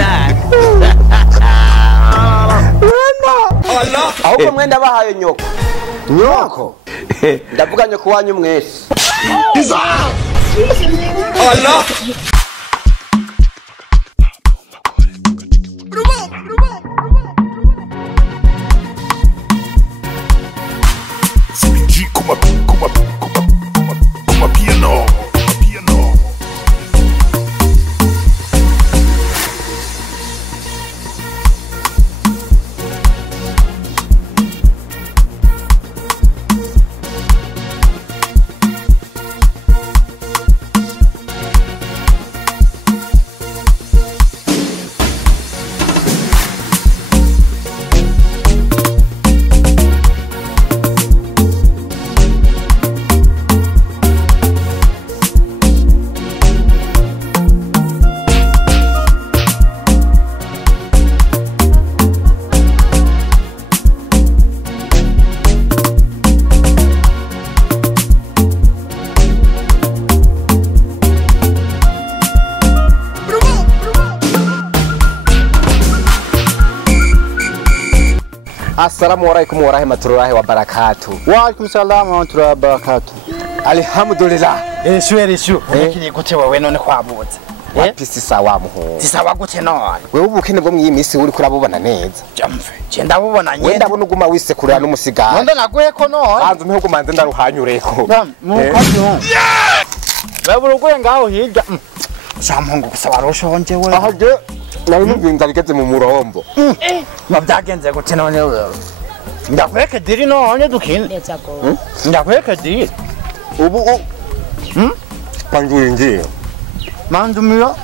back. Allah. Ahubwo mwenda bahaye nyoko. Nyoko. Ndavuga nyoko wanyu mwese. Allah. Assalamualaikum warahmatullahi wabarakatuh. Waalaikumsalam warahmatullahi wabarakatuh. Alhamdulillah. Shweri shu. Ukiri gute wewe none kwabuze? Wapi sawa muho. Sawa gute none? Wewe ubukene bwo mwiyi misi uri kurabubona neza. Jamve. Je ndabubona nyene. Wenda bona uguma wisekurira n'umusigara. Nonda naguheko none. Banza umpe kumanze ndaruhanyureko. Mukabyo. Wewe uruguye ngaho hirya. Shamungu gusaba roshonje wewe. Aha je nari nubwinza bigeze mu murombo. Mabyagenze gute none wewe? Ndakweke diri none dukine. Ndakweke diri. Ubu panjuri ngiye. Mandumira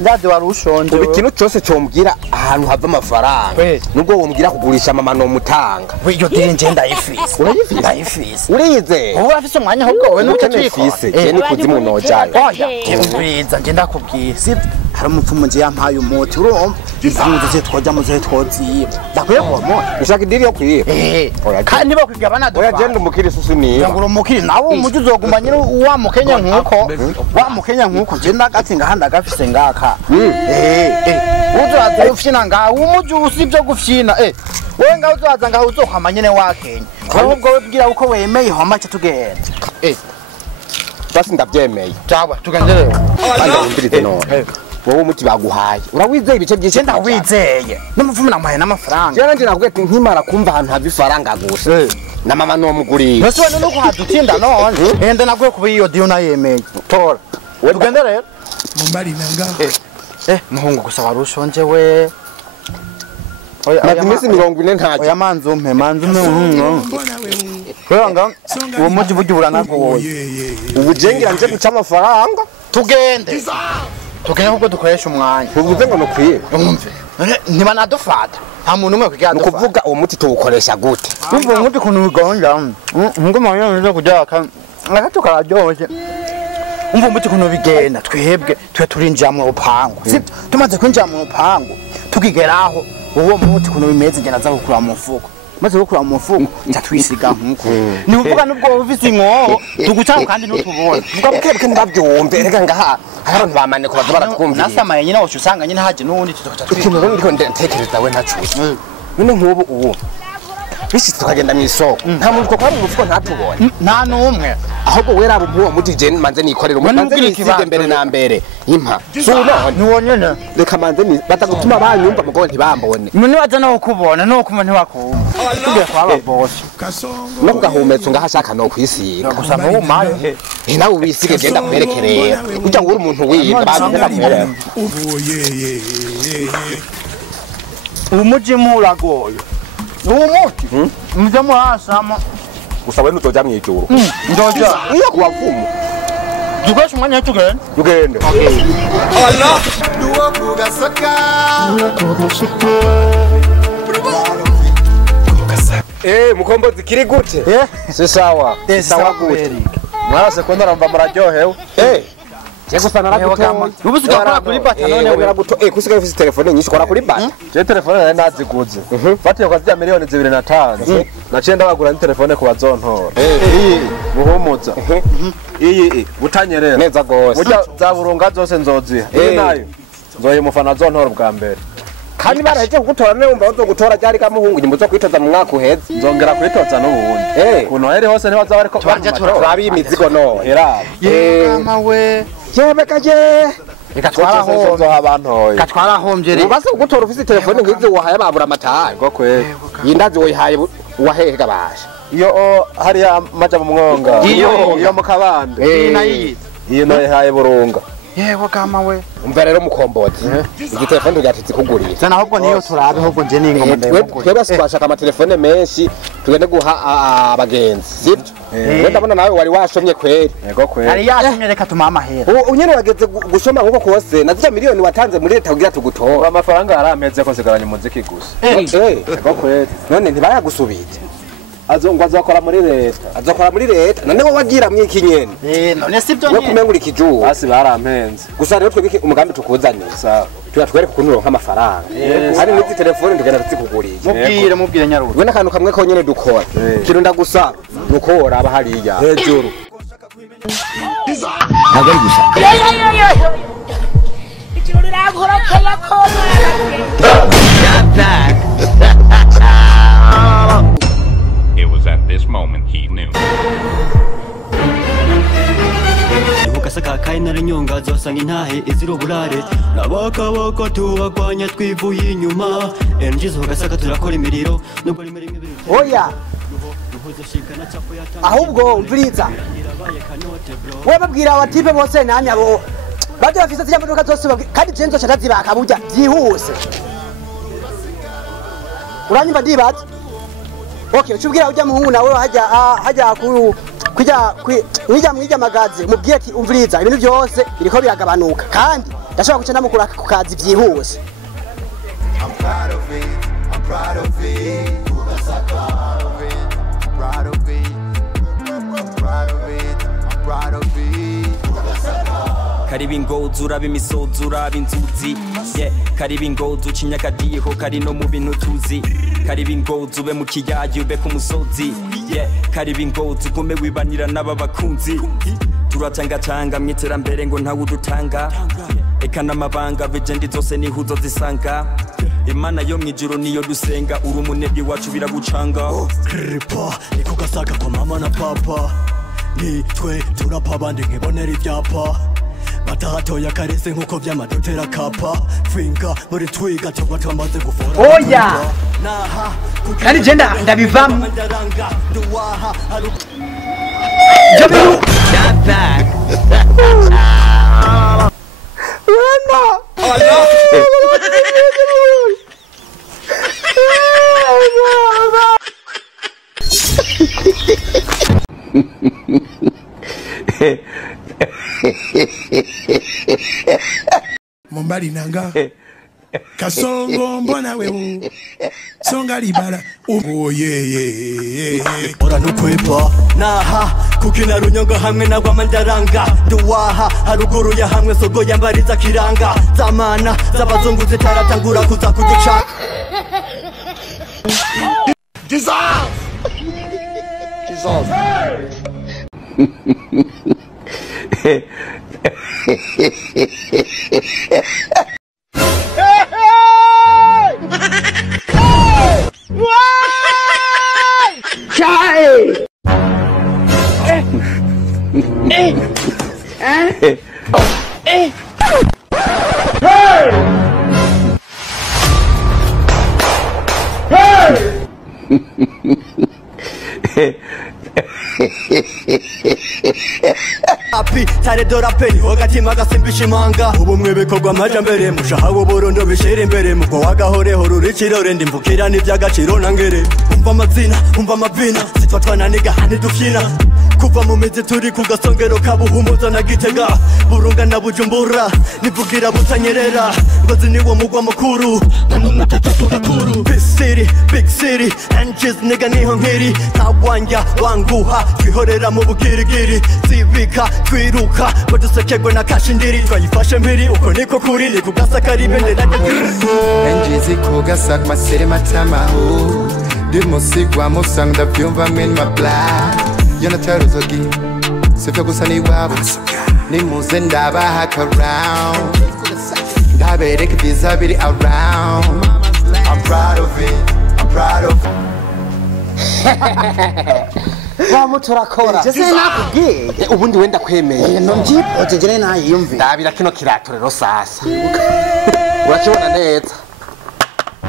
ndade warushonje. Ubu ikintu cyose cyombwira ahantu hava amafaranga. Nubwo wombwira kugurisha mama no mutanga. Weyo diri nje ndayifise. Urayifise? Ndayifise. Urize? Ubu afise umwanya ahubwo wewe n'utakifise. Je ni kuzimu nojaye. Oya, teburiza nje ndakubwiye. Hari umupfumu nje yampaye umuti urumva. Ivuze se twoja muze twoziba. Ndakwiye kumo. Ushaka idiri yo kwiba? Kandi bakwiga banadufana. Oya je ndumukiri susu ni. Ngura umukiri nawe umuji uzoguma nyine wa mukenya nkuko. Wa mukenya nkuko je ndagati ngahanda gafise ngaka. Uzaza ufyina ngaho umuji usibyo gufyina. Wewe ngaho uzaza ngaho uzokwama nyine wakenya. Ahubwo we bwira uko wemeye homa cyo tugenda. Basi ndabyemeye. Cyaba tugendere. Banda umbirize none. Wowe umuti baguhaye. Urawizeye ibice byinshi ndawizeye. N'umupfumu namuhaye n'amafaranga. Je nanje nakubwiye ati nkimara kumva ahantu hava ifaranga gusa. Na mama no muguriye. Nose wene nuko hadutinda none. Ende nakwiye kuba iyo dio nayemeye. Tora. Tugende rero. Mumbari nanga. Muhungu gusa warushonje we. Oya imisi 40 ntacyo. Oya manzi umpe. Kwanga uwo muji bugi buranagoye. Ubujengira nje guca amafaranga. Tugende. Tugende kuko dukoresha umwanya. Uvuze ngo nokwiye. Umve. Niba nadufata. Nta muntu umwe kwiga dufata. Nukuvuga uwo muti tuwukoresha gute? Umva umuti kuntu bigonja. Ngoma yanje kujaka. Ngaka karajyoje. Umva umuti kuntu bigenda twebwe turinjira mu rupango. Tumaze kwinjira mu rupango tukigeraho uwo muti kuntu bimeze ngena za gukura mu mufuko. Maze gukura mu mufuko cyatwisiga nkuko. Ni uvuga nubwo ufise inkoho tugucaho kandi ntutubona. Vuga bukebwe ndabyumve rega ngaha. Abantu bamane ko bazabara twumvira. Nasamaye nyine wacu usanga nyine haje nundi tukaca twisi. Ikintu ndiko ntekereza we ntacuze. None nkubu uwo. Bisi tukagenda mu isoko. Nta muntu ko kwari umufuko ntatubone. Nta numwe. Ahubwo wera abo muwo muti je manze nikorera umanze nisige mbere na mbere. Impa. Suno niwonyene. Reka manze ni batagutuma banyumva mugo ntibambone. Muni waza no kubona no kuma ntibakumva. Tugiye kwaba boss. No gahumetso ngahashaka no kwisiga. Gusa mu maye. Nawe ubisige genda kwerekerera. Ujya ngura umuntu wiyimba bamukamera. Umuji muragoye. Umuti. Muje murasama. Gusa we nutoja mwijuru. Ndoja. Iyo kuwavumu. Dukoresha umwanya tugende. Tugende. Allah. Duwa kugasaka. Mukombozi kiri gute? Si sawa. Sawa gute. Mwarase ko ndaramba muraryohewe. Yego sana raguto. Ubu sikakora kuri bata none we raguto kusigaye ufite telefone nyinshi kora kuri bata. Je telefone nari naziguze. Fatiye kwa zya miliyoni 2.5. Naciye ndabagura ni telefone ku bazontora. Muhumuza. Iyi butanyerera. Neza gose. Burya za burunga zose nzoziha. Nayo. nzoye umufana zontora bwa mbere kandi baraje kugutora ne umva uzogutora ryari kamuhungu nyimbo zo kwitoza mu mwaka uheze nzongera kwitoza n'ubundi ku Noheli hose ntibazaba ariko tubanje turabi imizigo no mama we jebe kaje reka twarahombye abantoye reka twarahombye rero ubaze gutora ufite telefone ngize wahaye babura amataye ngo kwe yindazi wayihaye wahehe kabasha iyo hari amaja mu mwonga iyo mu kabande nayi iyo nayihaye burunga yewe kama we umva rero mukombozi iki telefone ryatitse kuguriye sana ahubwo niyo turabe ahubwo nje ningo twebwe twashaka ama telefone menshi tugende guha abagenzi sibyo ndabona nawe wari washomye kweri yego kweri ari yashomye reka tuma amahera unyene wageze gushoma nkuko kose nazija miliyoni watanze muri leta kugira tugutora amafaranga arampeze ko nsigaranye umuziki gusa yego kweri none ntibayagusubije azokora muri leta none wowe wagira mwiki nyene none sibyo nyene kumengura ikijuru hasi barampenze gusa rero twebwe umugambi tukuzanira sawa turatwereka ukuntu uronka amafaranga hari n'izi telefone tugenda tuzikugurije mubwire nyaruzi we n'akantu kamwe ko nyene dukora kintu ndagusaba nuko woraba hariya hejuru ntabwo gusa ikirori rankoroka It was at this moment he knew. Ukasaka kainara nyonga zosanga intahe iziro burare nabakaboko tubagwanya twivuye inyuma enjizo ugasaka turakora imiriro nubwo rimwe rimwe oya ahubwo umviriza we babwira abatipe bose nanyabo baje bafise zijya modoka zose kandi jenzo cyatazibaka burya byihuse uranyumva ndibaza okay uchubwira ujya muhungu nawe hajya mwija magazi mubwire ati umviriza ibintu byose biriko biragabanuka kandi ndashobora guca namukura ku kazi byihuse karibi ngozi uraba imisozi uraba inzuzi karibi ngozi ucinyakadiyeho kari no mu bintu tuzi karibi ngozi ube mu kiyayi ube ku musozi karibi ngozi ugume wibanira n'aba bakunzi turatangatanga mu iterambere ngo ntawe udutanga eka n'amabanga vegendi zose nihuzo zisanga imana yo mwijuru niyo dusenga uri umunebwe wacu biragucanga kripa niko gasaka kwa mama na papa ni twe turapa abandi nkibonera ibyapa batahatoya karese nkuko vyamadotera kapa finga muri twiga cyangwa twamaze gufora oya kandi jenda ndabivamo jabu back wena Allah Mombali nanga Kasongo mbona wewe Songa libala oh yeah ora nukwepa naha kukina runyonga hamwe na rwamandaranga duwaha haruguru ya hamwe sogo yambariza kiranga zamana zabazungu zitaratangura kuza kuduca Jesus api tare dorapeli wagatima gasimbisha imanga ubumwe bikorwa amajambere mushahawe borondo bishira imbere muko wagahoreho rurikirore ndimvukira n'ivy'agaciro nangere umva amazina umva amavina sitwa twananiga hani dufyina kuva mu mizi turi ku gasongero kabuhumuza na Gitega Burunga na Bujumbura nivugira butanyerera ngozi niwo mugwa mukuru big city and just nigga niho nkiri ntawanja wanguha twihorera mu bugirigiri zibika twiruka badusekegwe na kashindiri twayifashe mpiri uko niko kuri ni kugasakari bendera enjizi kugasak masere matamaho dimusigwa musanga byumva men my blood yana taruzogi sivyo gusa ni wabo ni muze ndabaha around ndabe nkwereke visa biri around. I'm proud of it, I'm proud of it. Wamuturakora Jese nakubwiye ubundi wenda kwemeye no njipote jere nayiyumvi ndabira kino kirato rero sasa urakibona neza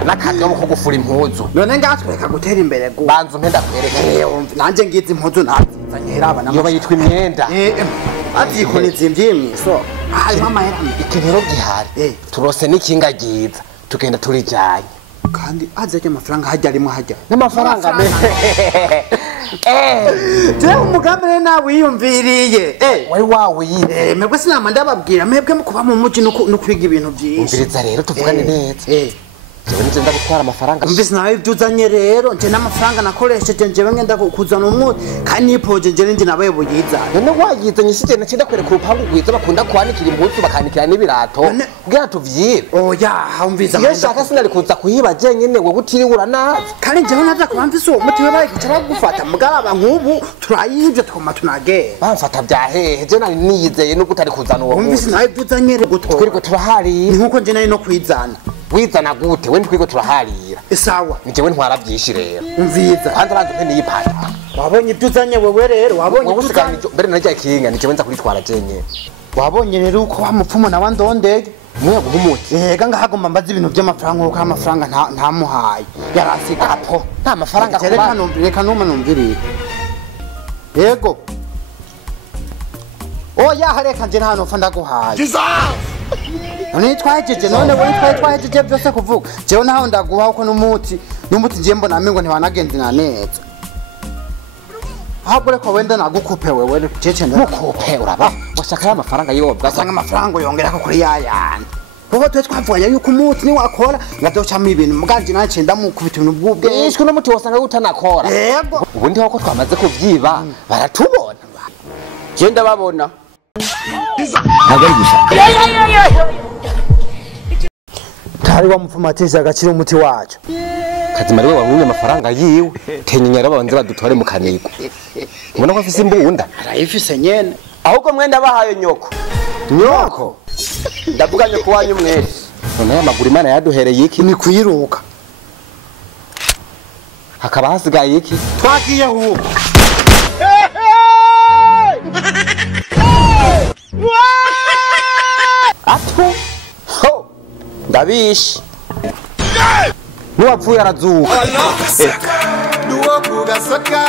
n'akajya mu kugufura impuzu none ngatwereka gutera imbere go banza umpenda kwereke nanje ngize impuzu nazizanye heraba iyo bayitwa imyenda ati kunitse imbyimwiso hayi mama yera iki rero gihari turose n'ikinga giza tugenda turijanye kandi azaje amafaranga hajya arimo hajya n'amafaranga me je umugambi rero nawe wiyumviriye wari wawe yine mebwe sinama ndababwira mebwe mukuba mu muji no kwiga ibintu byinshi umviriza rero tuvugane neza jewe nje ndagutwara amafaranga umvise nawe ibyuzanye rero nje n'amafaranga nakoresheje njewe ngenda kuzana umuti kandi nipoje nje nje nabaye buyiza none wayizanye sije nakenda kwereka urupangu rwiza bakunda kwanikira impuzu bakanikira n'ibirato kugira tuvyibe oya umvise iyo shaka sinari kuza kuhiba je nyene wewe utiriwura nazi kandi njewe naza kubamvise uwo muti we bari kuca bagufata mugaraba nk'ubu turayivye tukoma tunagera bamfata byahehe je nari niyizeye no gutari kuzana uwo umvise nawe ibyuzanye rero gutwara twiriko turahari nkuko nje nari no kwizana wizana gute we twiriko turaharira isawa nijewe ntwara byinshi rero umviza kandi abantu mpe niyipata wabonye ibyuzanye wewe rero wabonye ibyuzanye mbere narya kinga nijewe nza kuritwara jenye wabonye rero uko wa mupfumo nawe ndondege mwe guhumuti yega ngahagomba mbaza ibintu by'amafaranga uko amafaranga ntamuhaye yarasiga apo nta mafaranga kuba reka numa numviriye yego oya hareka nje hano fa ndaguhaye none twahejeje none we twahejeje byose kuvuga jewe naho ndaguha uko n'umuti nje mbona amengo ntibanagenze na neza ahubwo reko wenda nagukupe wewe cece ntukupe uraba washaka amafaranga yiwe bwasanga amafaranga yongera ko kuri yayandi kuko twe twavuganye yuko umuti ni wakora ngadocamo ibintu muganje nace ndamukubita ibintu bwubwe ishwe n'umuti wasanga utanakora yego ubundi hoko twamaze kuvyiba baratubona je ndababona ntabwo ari gushaka tari wamupfumatije agaciro umuti wacu Kazima riwe wamwimye amafaranga yiwe tenyenyera babanze badutware mu kaniko ubona ko afise imbunda arayifise nyene ahubwo mwenda bahaye nyoko ndavuga nyoko wanyu mwese none amaguru imana yaduhereye iki ni kwiruka hakaba hasigaye iki twagiye huko atu ho ndabishe nuwapfuye arazuka Nuwo kugasaka